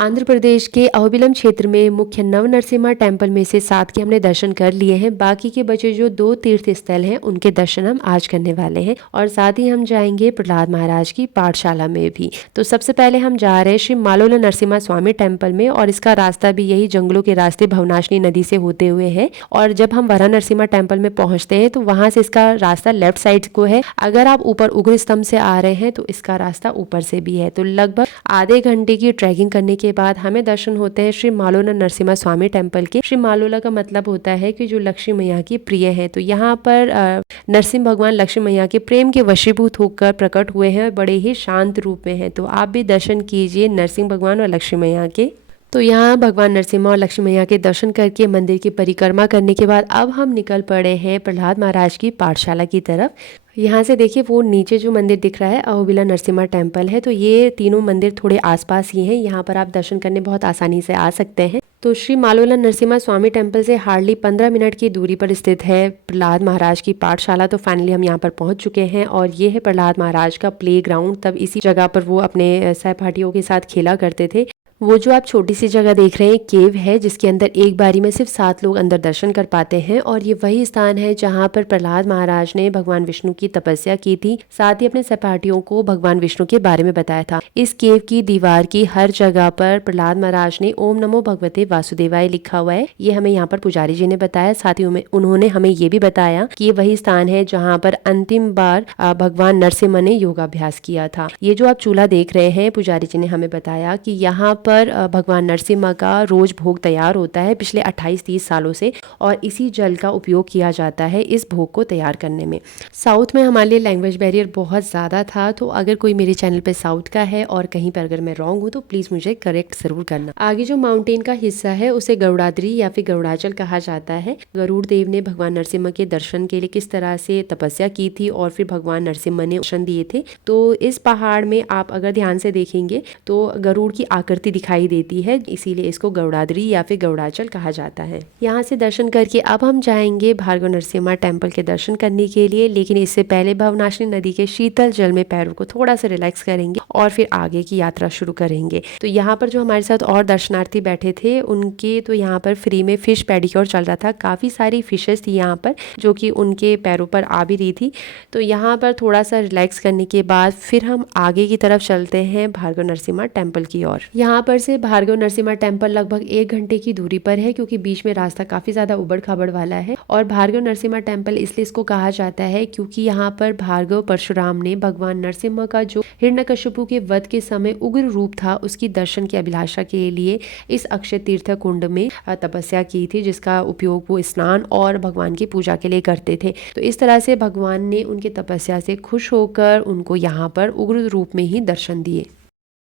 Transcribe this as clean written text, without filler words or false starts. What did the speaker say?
आंध्र प्रदेश के अहोबिलम क्षेत्र में मुख्य नव नरसिम्हा टेम्पल में से 7 के हमने दर्शन कर लिए हैं। बाकी के बचे जो 2 तीर्थ स्थल हैं उनके दर्शन हम आज करने वाले हैं और साथ ही हम जाएंगे प्रहलाद महाराज की पाठशाला में भी। तो सबसे पहले हम जा रहे हैं श्री मालोला नरसिम्हा स्वामी टेम्पल में और इसका रास्ता भी यही जंगलों के रास्ते भवनाशिनी नदी से होते हुए है। और जब हम वरा नरसिम्हा टेम्पल में पहुंचते हैं तो वहां से इसका रास्ता लेफ्ट साइड को है। अगर आप ऊपर उग्र स्तंभ से आ रहे हैं तो इसका रास्ता ऊपर से भी है। तो लगभग आधे घंटे की ट्रैकिंग करने के बाद हमें दर्शन होते हैं श्री मालोला नरसिम्हा स्वामी टेम्पल के। श्री मालोला का मतलब होता है कि जो लक्ष्मी मैया की प्रिय है। तो यहाँ पर नरसिम्ह भगवान लक्ष्मी मैया के प्रेम के वशीभूत होकर प्रकट हुए हैं और बड़े ही शांत रूप में हैं। तो आप भी दर्शन कीजिए नरसिंह भगवान और लक्ष्मी मैया के। तो यहाँ भगवान नरसिम्हा और लक्ष्मी मैया के दर्शन करके मंदिर की परिक्रमा करने के बाद अब हम निकल पड़े हैं प्रहलाद महाराज की पाठशाला की तरफ। यहाँ से देखिए वो नीचे जो मंदिर दिख रहा है अहोबिला नरसिम्हा टेम्पल है। तो ये तीनों मंदिर थोड़े आसपास ही हैं। यहाँ पर आप दर्शन करने बहुत आसानी से आ सकते हैं। तो श्री मालोला नरसिम्हा स्वामी टेम्पल से हार्डली 15 मिनट की दूरी पर स्थित है प्रहलाद महाराज की पाठशाला। तो फाइनली हम यहाँ पर पहुँच चुके हैं और ये है प्रहलाद महाराज का प्ले ग्राउंड। तब इसी जगह पर वो अपने सहपाठियों के साथ खेला करते थे। वो जो आप छोटी सी जगह देख रहे हैं केव है जिसके अंदर एक बारी में सिर्फ 7 लोग अंदर दर्शन कर पाते हैं। और ये वही स्थान है जहाँ पर प्रहलाद महाराज ने भगवान विष्णु की तपस्या की थी, साथ ही अपने सहपाठियों को भगवान विष्णु के बारे में बताया था। इस केव की दीवार की हर जगह पर प्रहलाद महाराज ने ओम नमो भगवते वासुदेवाय लिखा हुआ है। ये हमें यहाँ पर पुजारी जी ने बताया। साथ ही उन्होंने हमें ये भी बताया कि ये वही स्थान है जहाँ पर अंतिम बार भगवान नरसिम्हा ने योगाभ्यास किया था। ये जो आप चूल्हा देख रहे हैं पुजारी जी ने हमें बताया कि यहाँ पर भगवान नरसिम्हा का रोज भोग तैयार होता है पिछले 28-30 सालों से और इसी जल का उपयोग किया जाता है इस भोग को तैयार करने में। साउथ में हमारे लिए लैंग्वेज बैरियर बहुत ज़्यादा था। तो अगर कोई मेरे चैनल पे साउथ का है और कहीं पर अगर मैं रॉन्ग हूँ तो प्लीज़ मुझे करेक्ट ज़रूर करना। आगे जो माउंटेन का हिस्सा है उसे गरुड़ाद्री या फिर गरुड़ाचल कहा जाता है। गरुड़ देव ने भगवान नरसिम्हा के दर्शन के लिए किस तरह से तपस्या की थी और फिर भगवान नरसिम्हा ने दर्शन दिए थे। तो इस पहाड़ में आप अगर ध्यान से देखेंगे तो गरुड़ की आकृति दिखाई देती है, इसीलिए इसको गरुड़ाद्री या फिर गरुड़ाचल कहा जाता है। यहाँ से दर्शन करके अब हम जाएंगे भार्गव नरसिम्हा टेम्पल के दर्शन करने के लिए। लेकिन इससे पहले भवनाशिनी नदी के शीतल जल में पैरों को थोड़ा सा रिलैक्स करेंगे और फिर आगे की यात्रा शुरू करेंगे। तो यहाँ पर जो हमारे साथ और दर्शनार्थी बैठे थे उनके तो यहाँ पर फ्री में फिश पेडिक्योर चल रहा था। काफी सारी फिशेस थी यहाँ पर जो कि उनके पैरों पर आ भी रही थी। तो यहाँ पर थोड़ा सा रिलैक्स करने के बाद फिर हम आगे की तरफ चलते हैं भार्गव नरसिम्हा टेम्पल की ओर। यहाँ पर से भार्गव नरसिम्हा टेम्पल लगभग 1 घंटे की दूरी पर है क्योंकि बीच में रास्ता काफी ज्यादा उबड़ खाबड़ वाला है। और भार्गव नरसिम्हा टेम्पल इसलिए इसको कहा जाता है क्योंकि यहाँ पर भार्गव परशुराम ने भगवान नरसिम्हा का जो हिरण्यकशिपु के वध के समय उग्र रूप था उसकी दर्शन की अभिलाषा के लिए इस अक्षय तीर्थ कुंड में तपस्या की थी, जिसका उपयोग वो स्नान और भगवान की पूजा के लिए करते थे। तो इस तरह से भगवान ने उनकी तपस्या से खुश होकर उनको यहाँ पर उग्र रूप में ही दर्शन दिए।